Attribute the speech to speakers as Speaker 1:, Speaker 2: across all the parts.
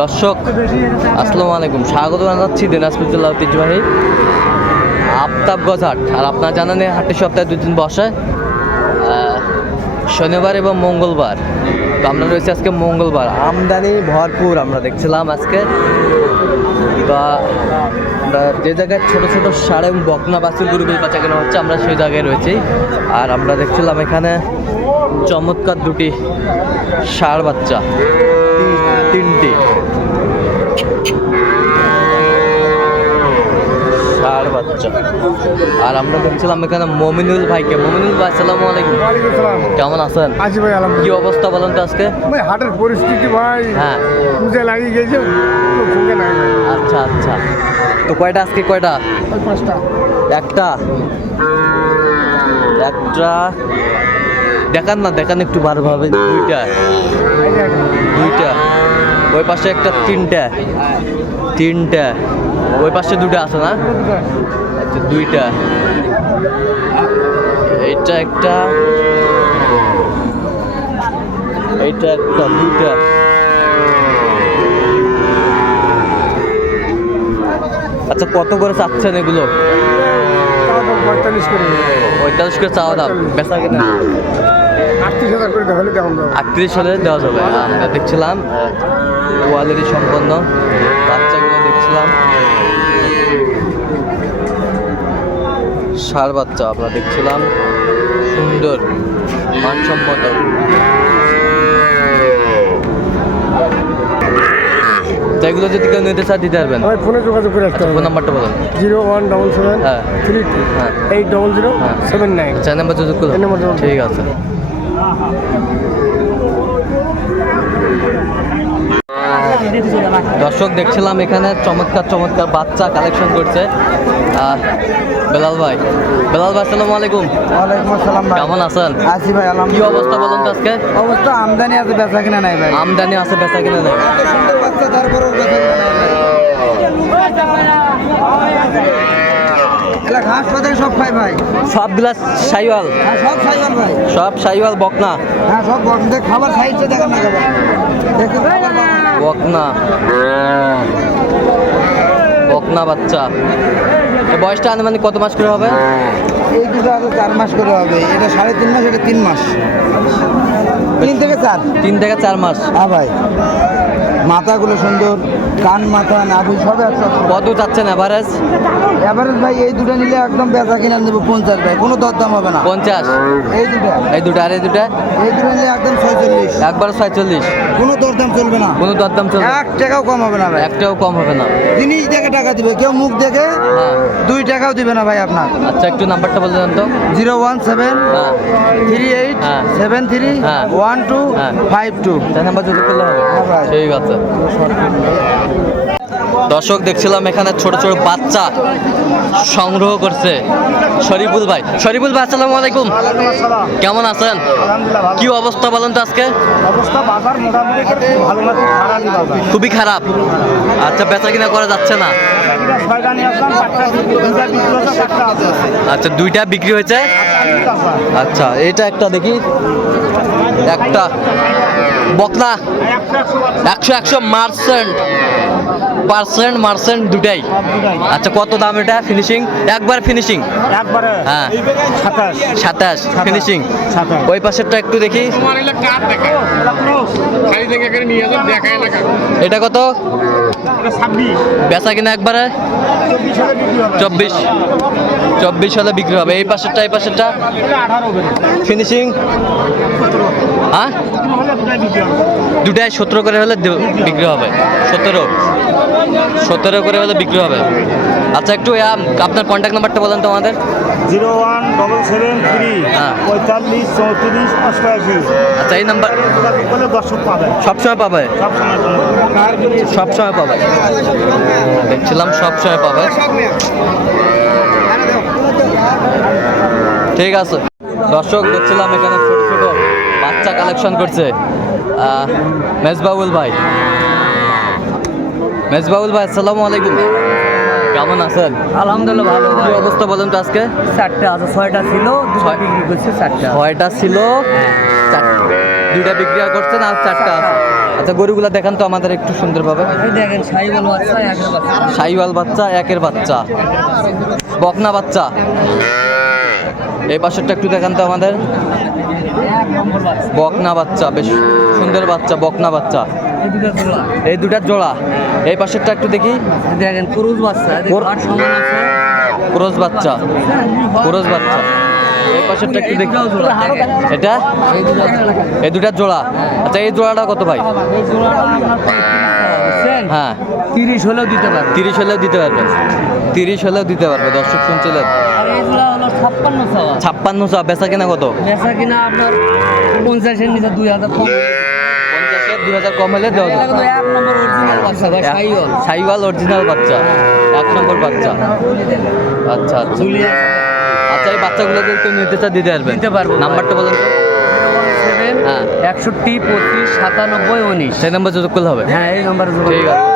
Speaker 1: দর্শক, আসসালামু আলাইকুম। স্বাগত জানাচ্ছি দিনাজপুর জেলা ঐতিহ্যবাহী আফতাবগঞ্জ হাট আর আপনারা জানেন এই হাটটি সপ্তাহে দুই দিন বসে শনিবার এবং মঙ্গলবার। তো আমরা রয়েছে আজকে মঙ্গলবার। আমদানি ভরপুর আমরা দেখছিলাম আজকে। তো আমরা যে জায়গায় ছোট ছোট সাড়ে এবং বকনা বাছুর গরুগুলো বাচ্চা কেনা হচ্ছে, আমরা সেই জায়গায় রয়েছি। আর আমরা দেখছিলাম এখানে চমৎকার দুটি ষাঁড় বাচ্চা। তিনটি। বাচ্চা। আর আমরা দেখছিলাম এখানে মমিনুল ভাইকে। মমিনুল ভাই আসসালামু আলাইকুম। কেমন আছেন?
Speaker 2: আছি ভাই
Speaker 1: কি অবস্থা বলেন তো আজকে?
Speaker 2: ভাই হাটের পরিস্থিতি ভাই।
Speaker 1: হ্যাঁ।
Speaker 2: পূজা লাগিয়ে গেছে
Speaker 1: আচ্ছা আচ্ছা। তো কয়টা আজকে কয়টা?
Speaker 2: পাঁচটা।
Speaker 1: একটা? একটা? দেখান না দেখান একটু ভালোভাবে। দুইটা। দুইটা? ওই পাশে একটা তিনটা। তিনটা। ওই পাশে দুটো আছে না? আচ্ছা দুইটা। এইটা একটা। এইটা একটা দুইটা। আচ্ছা কত করে চাচ্ছেন এগুলো?
Speaker 2: পঁয়তাল্লিশ করে।
Speaker 1: পঁয়তাল্লিশ করে চাওয়া দাম। বেচা কিনা।
Speaker 2: আটত্রিশ হাজার
Speaker 1: হলে দেওয়া যাবে। আমরা দেখছিলাম কোয়ালিটি সম্পন্ন বাচ্চাগুলো দেখছিলাম। সার বাচ্চা আমরা দেখছিলাম। সুন্দর মানসম্মত। এগুলো যদি কেউ নিতে চায় দিতে পারবেন।
Speaker 2: ভাই ফোনে যোগাযোগ করে আসতে
Speaker 1: ফোন নাম্বারটা বলুন।
Speaker 2: জিরো ওয়ান ডবল সেভেন
Speaker 1: হ্যাঁ।
Speaker 2: থ্রি টু
Speaker 1: হ্যাঁ।
Speaker 2: এইট ডবল জিরো
Speaker 1: হ্যাঁ।
Speaker 2: Seven nine.
Speaker 1: চার নাম্বার যোগাযোগ করুন। ঠিক আছে। দর্শক দেখছিলাম এখানে চমৎকার চমৎকার বাচ্চা কালেকশন করছে। বেলাল ভাই। বেলাল ভাই আসসালামু আলাইকুম।
Speaker 3: ওয়ালাইকুম আসসালাম ভাই।
Speaker 1: কেমন আছেন?
Speaker 3: আছি ভাই আলহামদুলিল্লাহ।
Speaker 1: কি অবস্থা বলুন তো আজকে?
Speaker 3: অবস্থা আমদানি আছে বেচা কিনা নাই ভাই।
Speaker 1: আমদানি আছে বেচা কিনা নেই।
Speaker 3: সুন্দর বাচ্চা তারপরেও বেচা কিনা নাই ভাই। ঘাস সব খাই ভাই?
Speaker 1: সবগুলা সাইওয়াল।
Speaker 3: হ্যাঁ সব সাইবার ভাই।
Speaker 1: সব সাইওয়াল বকনা।
Speaker 3: হ্যাঁ সব বন্ধে খাবার সাইডটা দেখেন না খাবার। দেখুন
Speaker 1: বকনা। বকনা বাচ্চা। বয়সটা আনুমানিক কত মাস করে হবে?
Speaker 3: এই দুটো আরও চার মাস করে হবে। এটা সাড়ে তিন মাস এটা তিন মাস। তিন থেকে চার?
Speaker 1: তিন থেকে চার মাস।
Speaker 3: হ্যাঁ ভাই। মাথাগুলো সুন্দর। কান মাথা নাভি সব একসাথে।
Speaker 1: কত চাচ্ছেন এভারেজ
Speaker 3: এভারেজ ভাই এই দুটো নিলে একদম বেচা কিনা নেব পঞ্চাশ ভাই কোনো দরদাম হবে না।
Speaker 1: পঞ্চাশ?
Speaker 3: এই দুটো।
Speaker 1: এই দুটো আর এই দুটা?
Speaker 3: এই দুটো নিলে একদম ছয়চল্লিশ।
Speaker 1: একবার ছয়চল্লিশ?
Speaker 3: কোনো দরদাম চলবে না।
Speaker 1: কোনো দরদাম চলবে
Speaker 3: এক টাকাও কম হবে না ভাই।
Speaker 1: একটাও কম হবে না।
Speaker 3: জিনিস দেখে টাকা দিবে কেউ মুখ দেখে
Speaker 1: হ্যাঁ।
Speaker 3: দুই টাকাও দিবে না ভাই আপনার।
Speaker 1: আচ্ছা একটু নাম্বারটা বলে দেন তো।
Speaker 3: জিরো ওয়ান সেভেন
Speaker 1: হ্যাঁ।
Speaker 3: থ্রি এইট
Speaker 1: হ্যাঁ।
Speaker 3: Seven three. One two. Five two.
Speaker 1: Number যদি করলে হবে। ঠিক আছে। দর্শক দেখছিলাম এখানে ছোট ছোট বাচ্চা সংগ্রহ করছে। শরীফুল ভাই। শরীফুল ভাই আসসালামু আলাইকুম। কেমন আছেন? কি অবস্থা বলেন তো আজকে? খুবই খারাপ। আচ্ছা বেচা কিনা করা যাচ্ছে না? আচ্ছা দুইটা বিক্রি হয়েছে? আচ্ছা এটা একটা দেখি। একটা। বকনা।
Speaker 2: একশো
Speaker 1: একশো মার্সেন্ট। পার্সেন্ট মার্সেন্ট দুটাই। আচ্ছা কত দাম এটা? ফিনিশিং একবার ফিনিশিং
Speaker 2: একবারে
Speaker 1: হ্যাঁ।
Speaker 2: সাতাশ।
Speaker 1: সাতাশ ফিনিশিং ওই পাশেরটা একটু দেখি। এটা কত? বেচা কিনা একবারে?
Speaker 2: চব্বিশ
Speaker 1: চব্বিশ। হলে বিক্রি হবে। এই পাশেরটা এই পাশেরটা? ফিনিশিং হ্যাঁ?
Speaker 2: দুটাই
Speaker 1: সতেরো করে হলে বিক্রি হবে। সতেরো। সতেরো করে হলে বিক্রি হবে। আচ্ছা একটু আপনার কন্ট্যাক্ট নাম্বারটা বলেন তো আমাদের।
Speaker 2: Zero one double seven three
Speaker 1: হ্যাঁ।
Speaker 2: পঁয়তাল্লিশ চৌত্রিশ অষ্টআশি।
Speaker 1: আচ্ছা এই নাম্বার
Speaker 2: দর্শক পাবে।
Speaker 1: সবসময় পাবে?
Speaker 2: পাবে।
Speaker 1: সবসময় পাবে। দেখছিলাম সবসময় পাবে। ঠিক আছে। দর্শক দেখছিলাম এখানে ছোট ছোট বাচ্চা কালেকশন করছে। মেজবাউল ভাই। মেজবাউল ভাই আসসালামু আলাইকুম। কেমন আছেন?
Speaker 4: আলহামদুলিল্লাহ ভালো
Speaker 1: কি অবস্থা বলেন তো আজকে?
Speaker 4: চারটে আছে ছয়টা ছিল
Speaker 1: ছয়-
Speaker 4: বিক্রি করছে চারটা।
Speaker 1: ছয়টা ছিল। চার- দুইটা বিক্রি করছেন আর চারটা আছে। আচ্ছা গরুগুলা দেখান তো আমাদের একটু সুন্দরভাবে। সাইওয়াল বাচ্চা একের বাচ্চা। বকনা বাচ্চা। এই পাশেরটা একটু দেখান তো আমাদের। বকনা বাচ্চা বেশ সুন্দর বাচ্চা বকনা বাচ্চা।
Speaker 4: এই দুটো জোড়া।
Speaker 1: এই দুটার জোড়া। এই পাশেরটা একটু দেখি।
Speaker 4: দেখেন পুরুষ বাচ্চা এদের
Speaker 1: পুর-
Speaker 4: ঘাট সমান আছে।
Speaker 1: ক্রোজ বাচ্চা ক্রোজ বাচ্চা। এই পাশেরটা একটু দেখি। এটা?
Speaker 4: এই দুটো জোড়া।
Speaker 1: আচ্ছা এই জোড়াটা কত ভাই? হ্যাঁ।
Speaker 4: তিরিশ হলেও দিতে পারবে।
Speaker 1: তিরিশ হলেও দিতে পারবেন তিরিশ হলেও দিতে পারবে দর্শক শুনছিলেন
Speaker 4: ছাপ্পান্ন
Speaker 1: চা বেচা কেনা কত?
Speaker 4: বেচা কিনা আপনার পঞ্চাশের নিচে দুই হাজার
Speaker 1: পঞ্চাশের দুই হাজার কম হলে দেওয়া যাবে।
Speaker 4: এক নম্বর অরিজিনাল বাচ্চা সাইওয়াল।
Speaker 1: সাইওয়াল অরিজিনাল বাচ্চা। এক নম্বর বাচ্চা। আচ্ছা আচ্ছা। আচ্ছা এই বাচ্চাগুলোকে একটু নিতে দিতে পারবেন
Speaker 4: দিতে পারব।
Speaker 1: নাম্বারটা বলেন তো।
Speaker 4: সেভেন
Speaker 1: হ্যাঁ।
Speaker 4: একষট্টি পঁচিশ সাতানব্বই উনিশ।
Speaker 1: সেই নাম্বার যোগাযোগ করলে হবে।
Speaker 4: হ্যাঁ এই নাম্বার
Speaker 1: ঠিক আছে।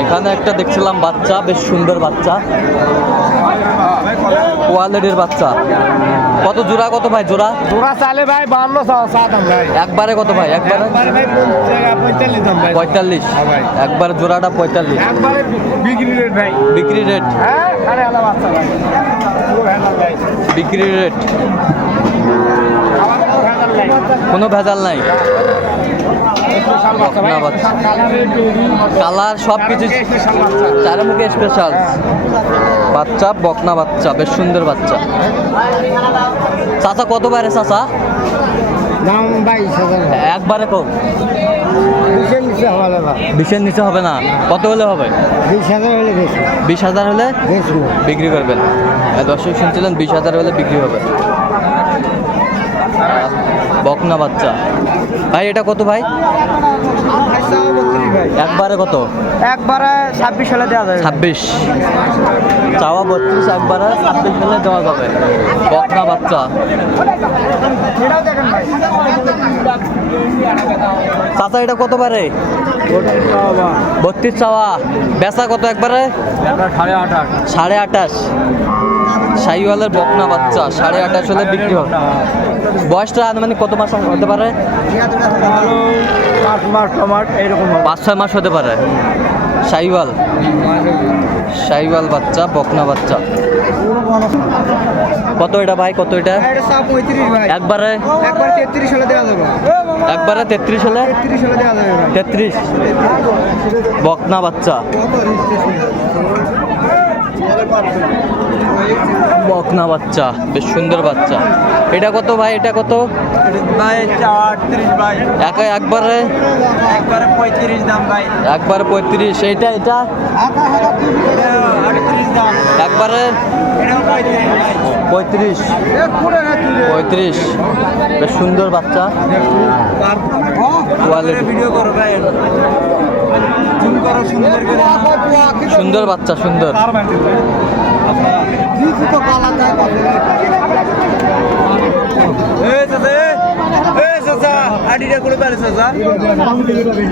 Speaker 1: এখানে একটা দেখছিলাম বাচ্চা বেশ সুন্দর বাচ্চা। কোয়ালিটির বাচ্চা। কত জোড়া কত ভাই জোড়া?
Speaker 2: জোড়া চালে ভাই বান্ন সাত ভাই।
Speaker 1: একবারে কত ভাই? একবারে?
Speaker 2: একবারে পঁয়তাল্লিশ দাম ভাই।
Speaker 1: পঁয়তাল্লিশ?
Speaker 2: হ্যাঁ
Speaker 1: একবার জোড়াটা পঁয়তাল্লিশ।
Speaker 2: একবারে বিক্রি রেট ভাই।
Speaker 1: বিক্রি রেট?
Speaker 2: হ্যাঁ ভাই।
Speaker 1: বিক্রি রেট? কোনো ভেজাল নাই? কালার সব কিছু চার মুখে স্পেশাল বাচ্চা বকনা বাচ্চা বেশ সুন্দর বাচ্চা। চাচা কত বারে চাচা? একবারে কম।
Speaker 3: বিশের নিচে
Speaker 1: হবে না। কত হলে হবে?
Speaker 3: বিশ হাজার হলে বিশ।
Speaker 1: হাজার হলে বিক্রি করবেন। দর্শক শুনছিলেন বিশ হাজার হলে বিক্রি হবে। বকনা বাচ্চা। ভাই এটা কত ভাই? একবারে কত?
Speaker 3: একবারে ছাব্বিশ হলে দেওয়া যাবে।
Speaker 1: ছাব্বিশ। চাওয়া বত্রিশ একবারে ছাব্বিশ হলে দেওয়া যাবে। বকনা বাচ্চা। চাচা এটা কত বারে বত্রিশ চাওয়া। বেচা কত একবারে
Speaker 2: সাড়ে আঠাশ।
Speaker 1: সাড়ে আঠাশ। শাহিওয়ালের বকনা বাচ্চা সাড়ে আঠাশ হলে বিক্রি হবে বয়সটা আনুমানিক কত মাস হতে পারে?
Speaker 2: পাঁচ মাস
Speaker 1: ছয় মাস হতে পারে। শাহিওয়াল। শাহিওয়াল বাচ্চা বকনা বাচ্চা। কত এটা ভাই? কত এটা? একবারে?
Speaker 3: একবার তেত্রিশ হলে
Speaker 1: তেত্রিশ বকনা বাচ্চা। বকনা বাচ্চা বেশ সুন্দর বাচ্চা। এটা কত ভাই? এটা কত?
Speaker 2: ভাই আটত্রিশ ভাই।
Speaker 1: একা একবারে?
Speaker 2: একবারে পঁয়ত্রিশ দাম ভাই।
Speaker 1: একবারে পঁয়ত্রিশ। এইটা এটা? একবারে?
Speaker 2: পঁয়ত্রিশ
Speaker 1: পঁয়ত্রিশ। বেশ সুন্দর বাচ্চা। কোয়ালিটি
Speaker 2: ভিডিও করো ভাই। সুন্দর করে।
Speaker 1: সুন্দর বাচ্চা সুন্দর।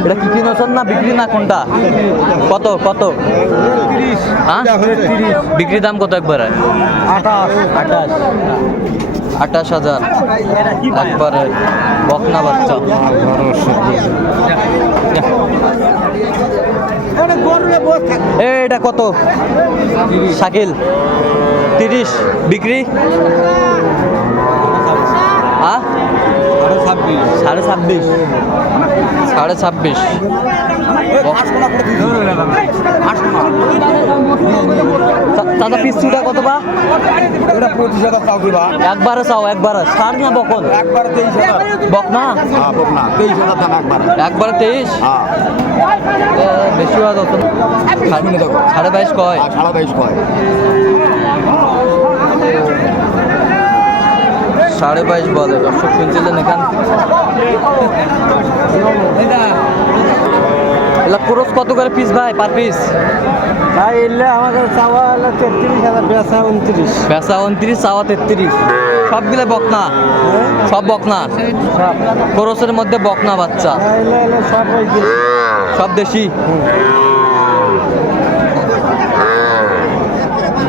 Speaker 1: এটা কি কিনেছেন না বিক্রি না কোনটা? কত কত? হ্যাঁ? বিক্রি দাম কত একবারে?
Speaker 2: আঠাশ।
Speaker 1: আঠাশ আঠাশ হাজার। একবারে বকনা বাচ্চা। এটা কত? শাকিল। তিরিশ। বিক্রি? সাড়ে ছাব্বিশ। সাড়ে ছাব্বিশ। চাচা পিস্তুটা কত বা? একবারে চাও, একবারে। সার না বকন।
Speaker 2: একবার তেইশ? হাজার
Speaker 1: বক না
Speaker 2: হ্যাঁ বক তেইশ একবার
Speaker 1: তেইশ বেশি তত সাড়ে বাইশ কয়?
Speaker 2: সাড়ে বাইশ কয়।
Speaker 1: সাড়ে বাইশ বলে দর্শক শুনছিলেন এখান? এলা ক্রোস কত করে পিস ভাই পার পিস
Speaker 3: ভাই এলে আমাদের চাওয়া হলো তেত্রিশ হাজার বেচা উনত্রিশ।
Speaker 1: বেচা উনত্রিশ চাওয়া তেত্রিশ। সবগুলো বকনা? সব বকনা? ক্রোসের মধ্যে বকনা বাচ্চা।
Speaker 3: এলে এলে সব ওই যে
Speaker 1: সব দেশি?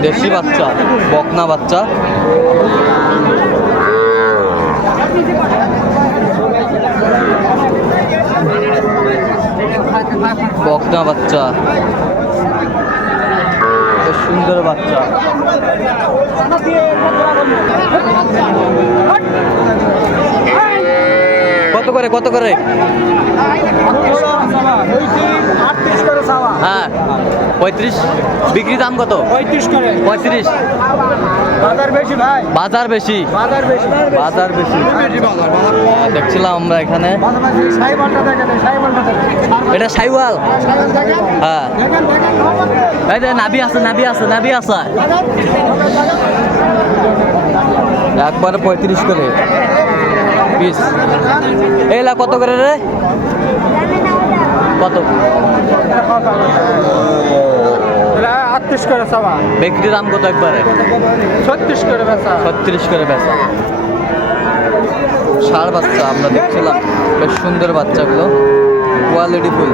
Speaker 1: দেশি বাচ্চা বকনা বাচ্চা। বকনা বাচ্চা। সুন্দর বাচ্চা। কত করে কত করে? হ্যাঁ পঁয়ত্রিশ। বিক্রি দাম কত?
Speaker 2: পঁয়ত্রিশ করে।
Speaker 1: পঁয়ত্রিশ।
Speaker 2: বাজার বেশি ভাই?
Speaker 1: বাজার বেশি।
Speaker 2: বাজার বেশি।
Speaker 1: বাজার বেশি। দেখছিলাম আমরা এখানে। এটা সাইওয়াল। হ্যাঁ। এই যে নাবি আছে নাবি আছে নাবি আছে। একবারে পঁয়ত্রিশ করে। পিস। এলা কত করে রে? কত?
Speaker 2: আটত্রিশ করে চাওয়া
Speaker 1: বিক্রি দাম কত একবারে?
Speaker 2: ছত্রিশ করে বেচা।
Speaker 1: ছত্রিশ করে বেচা। ষাড় বাচ্চা আমরা দেখছিলাম। বেশ সুন্দর বাচ্চাগুলো। Quality full